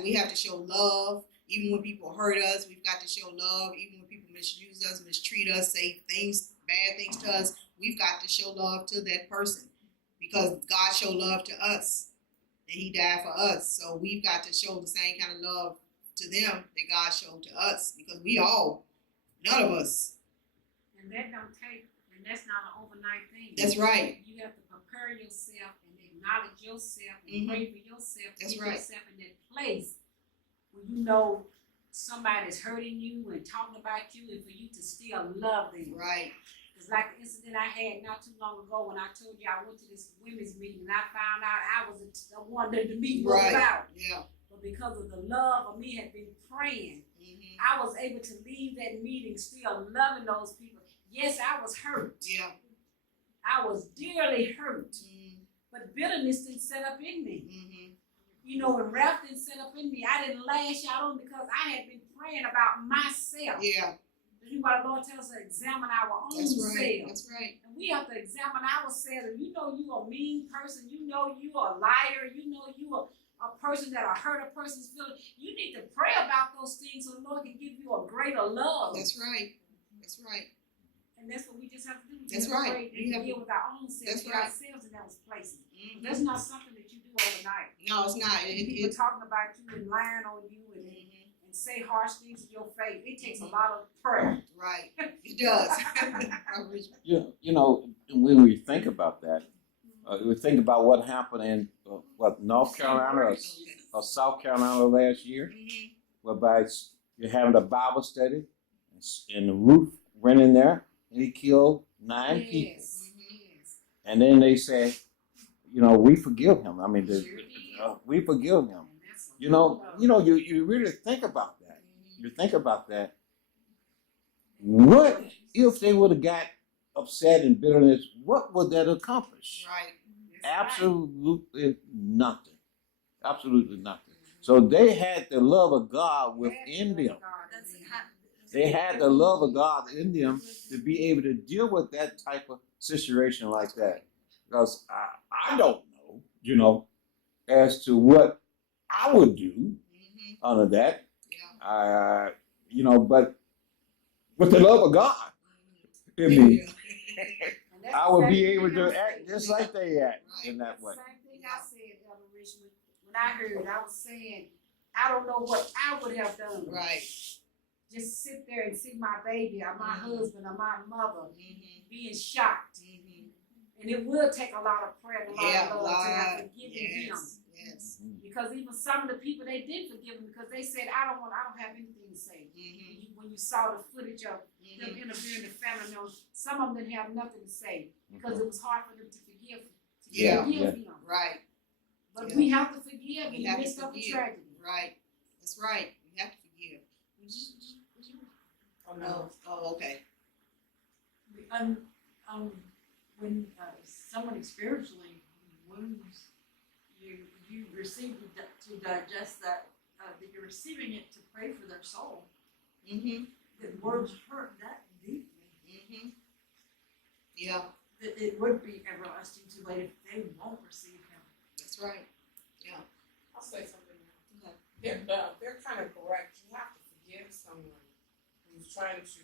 We have to show love. Even when people hurt us, we've got to show love. Even when people misuse us, mistreat us, say bad things to us, we've got to show love to that person because God showed love to us and He died for us. So we've got to show the same kind of love to them that God showed to us because none of us. And that don't take, and that's not an overnight thing. That's right. You have to prepare yourself and acknowledge yourself and pray for yourself. That's get right. yourself in that place when you know somebody's hurting you and talking about you and for you to still love them. Right. It's like the incident I had not too long ago when I told you I went to this women's meeting and I found out I was the one that the meeting was about. Yeah. But because of the love of me had been praying, I was able to leave that meeting still loving those people. Yes, I was hurt. Yeah. I was dearly hurt. But bitterness didn't set up in me. You know, when wrath didn't set up in me, I didn't lash out on because I had been praying about myself. Yeah. This is why the Lord tells us to examine our own That's right. selves. That's right. And we have to examine ourselves. And you know you are a mean person. You know you are a liar. You know you are a person that'll hurt a person's feelings. You need to pray about those things so the Lord can give you a greater love. That's right. That's right. And that's what we just have to do. That's right. We have to deal with our own selves, get ourselves in those places. That's not something that you do overnight. No, it's not. People talking about you and lying on you and say harsh things in your face. It takes a lot of prayer. Right. It does. You know, when we think about that, we think about what happened in North Carolina or South Carolina last year, Mhm. whereby you're having a Bible study, and the roof went in there, and he killed 9 people. Yes. Yes. And then they say, we forgive him. I mean, we forgive him. And that's a You know, lot. you really think about that. You think about that. What if they would have got upset and bitterness? What would that accomplish? Right. Absolutely nothing. Absolutely nothing. So they had the love of God within them. That's They had the love of God in them to be able to deal with that type of situation like that. Because I don't know, as to what I would do Mhm. under that. Yeah. But with the love of God in Yeah. me, And that's I the would be same able thing I to act said. just like they act Right. in that That's way. the same thing I said, Elder Richmond. When I heard, I was saying, I don't know what I would have done. Right. Just sit there and see my baby or my husband or my mother Mhm. being shot. Mhm. And it will take a lot of prayer and a lot Yeah. of love to have forgiven Yes. him. Yes. Because even some of the people, they did forgive him because they said, I don't have anything to say. Mhm. When you saw the footage of them Mhm. interviewing the family members, some of them didn't have nothing to say because it was hard for them to forgive Yeah. him. Right. But Yeah. we have to forgive We in the have to midst of the forgive. tragedy. Right. That's right. We have to forgive. Oh, no. Oh, okay. When somebody spiritually wounds you, you receive to digest that you're receiving it to pray for their soul. Mhm. The words hurt that deeply Mhm. Yeah. that it would be everlasting too late if they won't receive him. That's right. I'll say something now. Okay. They're kind of correct. You have to forgive someone who's trying to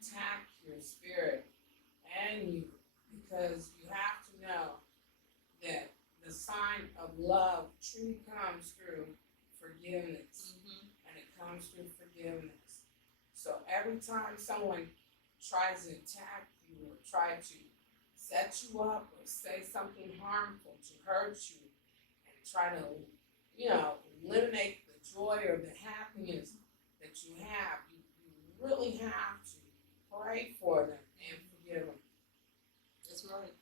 attack your spirit and you, because you have to know that the sign of love truly comes through forgiveness, Mhm. and it comes through forgiveness. So every time someone tries to attack you or try to set you up or say something harmful to hurt you and try to, eliminate the joy or the happiness that you have, you really have to pray for them and forgive them. That's right.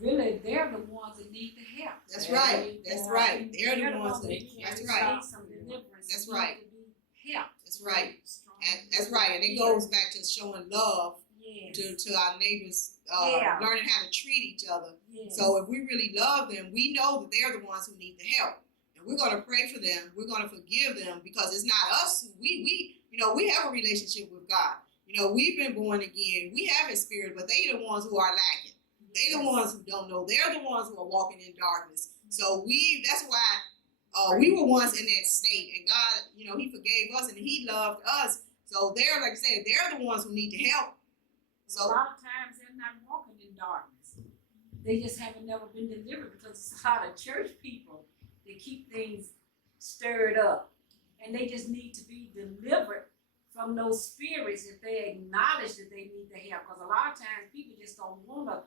Really, they're the ones that need the help. That's right. That's right. They're the ones that that. need That's right. some deliverance. That's need right. to be helped. That's right. Strong. And that's right. And it goes back to showing love Yes. to our neighbors, Yeah. learning how to treat each other. Yes. So if we really love them, we know that they're the ones who need the help. And we're going to pray for them. We're going to forgive them because it's not us. We have a relationship with God. We've been born again. We have His Spirit, but they the ones who are lacking. They the ones who don't know. They're the ones who are walking in darkness. So that's why we were once in that state. And God, He forgave us and He loved us. So they're, like I said, they're the ones who need the help. So a lot of times they're not walking in darkness. They just haven't never been delivered because it's a lot of church people that keep things stirred up. And they just need to be delivered from those spirits if they acknowledge that they need the help. Because a lot of times people just don't want to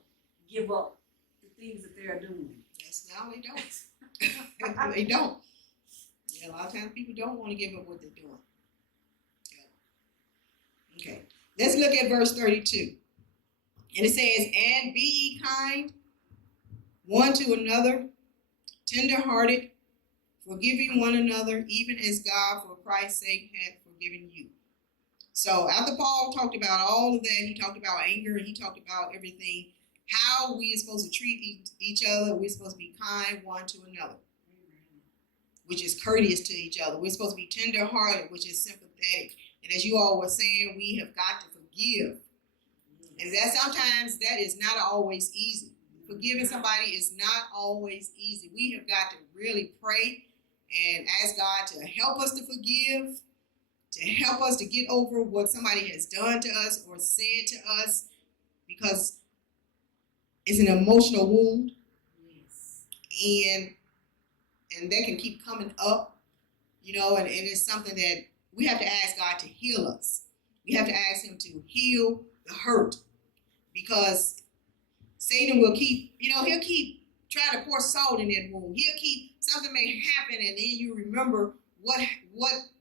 give up the things that they're doing. Yes, no, they don't. They don't. Yeah, a lot of times people don't want to give up what they're doing. Yeah. Okay. Let's look at verse 32. And it says, and be ye kind one to another, tender-hearted, forgiving one another, even as God for Christ's sake hath forgiven you. So after Paul talked about all of that, he talked about anger, and he talked about everything, how we are supposed to treat each other. We're supposed to be kind one to another, which is courteous to each other. We're supposed to be tender-hearted, which is sympathetic. And as you all were saying, we have got to forgive. And that sometimes that is not always easy. Forgiving somebody is not always easy. We have got to really pray and ask God to help us to forgive, to help us to get over what somebody has done to us or said to us, because it's an emotional wound. Yes. And that can keep coming up, and it's something that we have to ask God to heal us. We have to ask Him to heal the hurt, because Satan will keep, he'll keep trying to pour salt in that wound. He'll keep, something may happen, and then you remember what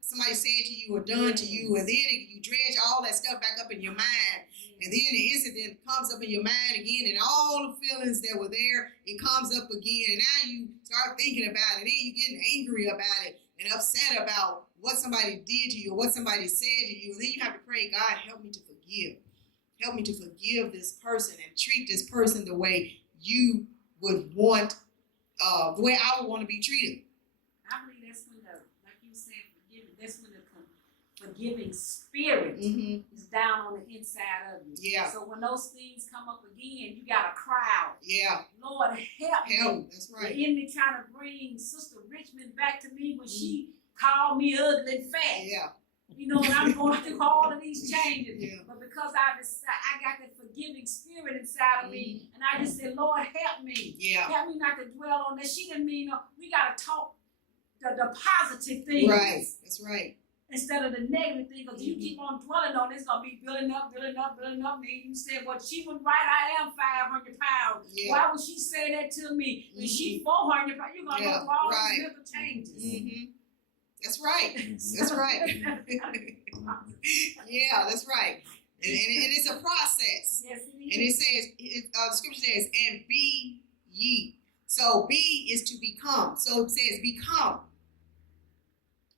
somebody said to you or done to you, and then you dredge all that stuff back up in your mind, and then the incident comes up in your mind again, and all the feelings that were there, it comes up again, and now you start thinking about it, and then you're getting angry about it, and upset about what somebody did to you, or what somebody said to you, and then you have to pray, God, help me to forgive. Help me to forgive this person and treat this person the way you would want, the way I would want to be treated. I believe that's when like you said, that's when the forgiving spirit is down on the inside of you. Yeah. So when those things come up again, you got to cry out. Yeah. Lord, help me. That's right. The enemy trying to bring Sister Richmond back to me when she called me ugly and fat. Yeah. And I'm going through all of these changes. Yeah. But because I got that forgiving spirit inside of me, and I just said, Lord, help me. Yeah. Help me not to dwell on that. She didn't mean, we got to talk the positive things. Right. That's right. Instead of the negative thing, because you keep on dwelling on it's going to be building up. And you said, well, she was right, I am 500 pounds. Yeah. Why would she say that to me? When she 400 pounds, you're going to go through all these mental changes. That's right. That's right. Yeah, that's right. And it's a process. Yes, And it says, the scripture says, and be ye. So be is to become. So it says become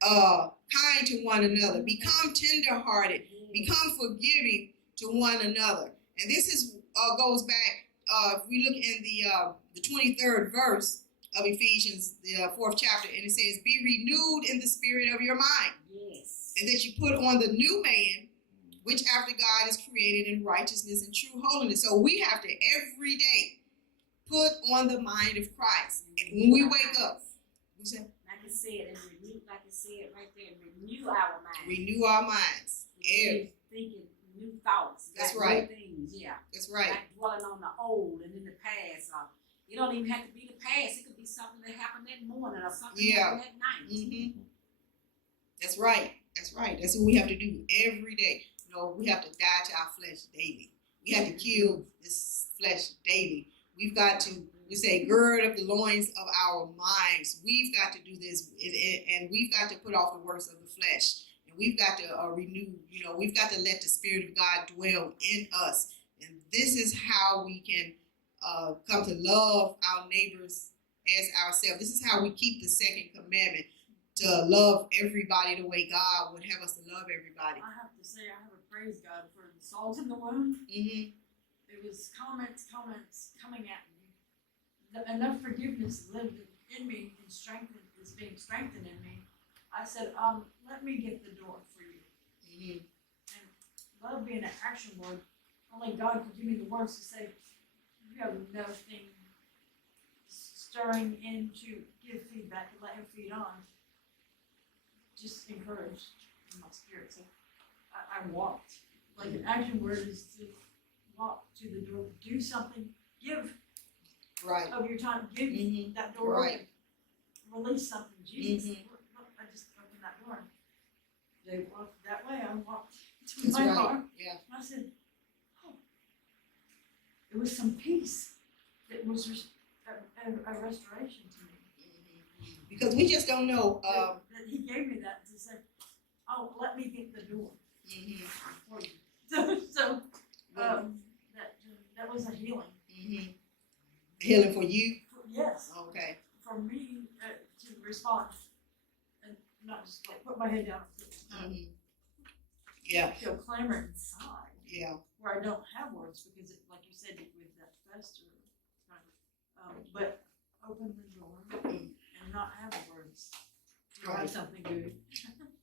kind to one another. Become tenderhearted. Become forgiving to one another. And this is goes back, if we look in the 23rd verse of Ephesians, the 4th chapter, and it says, be renewed in the spirit of your mind. Yes. And that you put on the new man, which after God is created in righteousness and true holiness. So we have to every day put on the mind of Christ. And when we wake up, Like it said, like it said right there, renew our minds. Renew our minds. Yeah. Thinking new thoughts. That's new right. things, yeah. That's right. Not dwelling on the old and in the past. It don't even have to be the past. It could be something that happened that morning or something happened that night. That's right. That's right. That's what we have to do every day. We have to die to our flesh daily. We have to kill this flesh daily. We've got to, we say, gird up the loins of our minds. We've got to do this, and we've got to put off the works of the flesh. And we've got to renew, we've got to let the Spirit of God dwell in us. And this is how we can come to love our neighbors as ourselves. This is how we keep the second commandment, to love everybody the way God would have us to love everybody. I have to say, I have to praise God for the salt in the wound. It was comments coming at me. Enough forgiveness lived in me and is being strengthened in me. I said, let me get the door for you. And love being an action word. Only God could give me the words to say, you have no thing stirring in to give feedback and let him feed on. Just encouraged in my spirit. So I walked. Like an action word is to walk to the door, do something, give of your time, give that door Right. open, release something. Jesus, I just opened that door. They walked that way, I walked to That's my right. car. Yeah. And I said, oh, it was some peace that was a restoration to me. Because we just don't know. That he gave me that to say, oh, let me get the door for you. So that was a healing. Healing for you? Yes. Okay. For me to respond and not just like put my head down. Yeah. I feel clamor inside. Yeah. Where I don't have words because, like you said, with that fester, but open the door and not have words. Try Right. something good.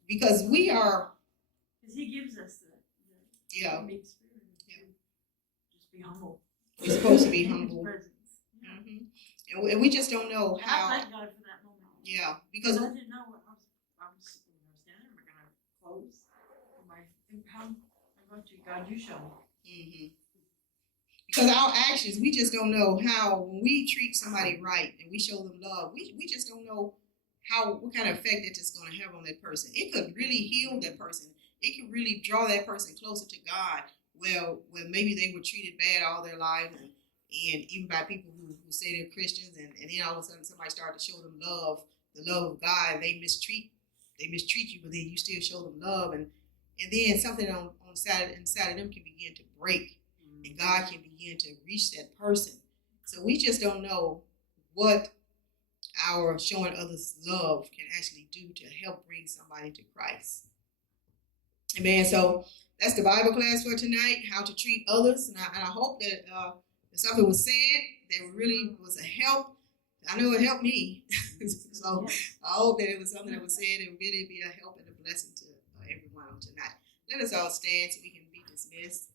Because we are. Because he gives us the meek spirit. Just be humble. We're supposed to be In his humble. presence. And we just don't know And how. I thank God for that moment. Yeah. Because I didn't know what I was standing. We're gonna close. How I'm going to God, you show me. Because our actions, we just don't know how, when we treat somebody right and we show them love, we just don't know what kind of effect that is going to have on that person. It could really heal that person. It could really draw that person closer to God. Well, maybe they were treated bad all their life, and and even by people who say they're Christians, and then all of a sudden somebody started to show them love, the love of God, and they mistreat you, but then you still show them love, and then something on inside of them can begin to break, and God can begin to reach that person. So we just don't know what our showing others love can actually do to help bring somebody to Christ. Amen. So that's the Bible class for tonight, how to treat others. And I hope that something was said that really was a help. I know it helped me. So I hope that it was something that was said and really be a help and a blessing to everyone on tonight. Let us all stand so we can be dismissed.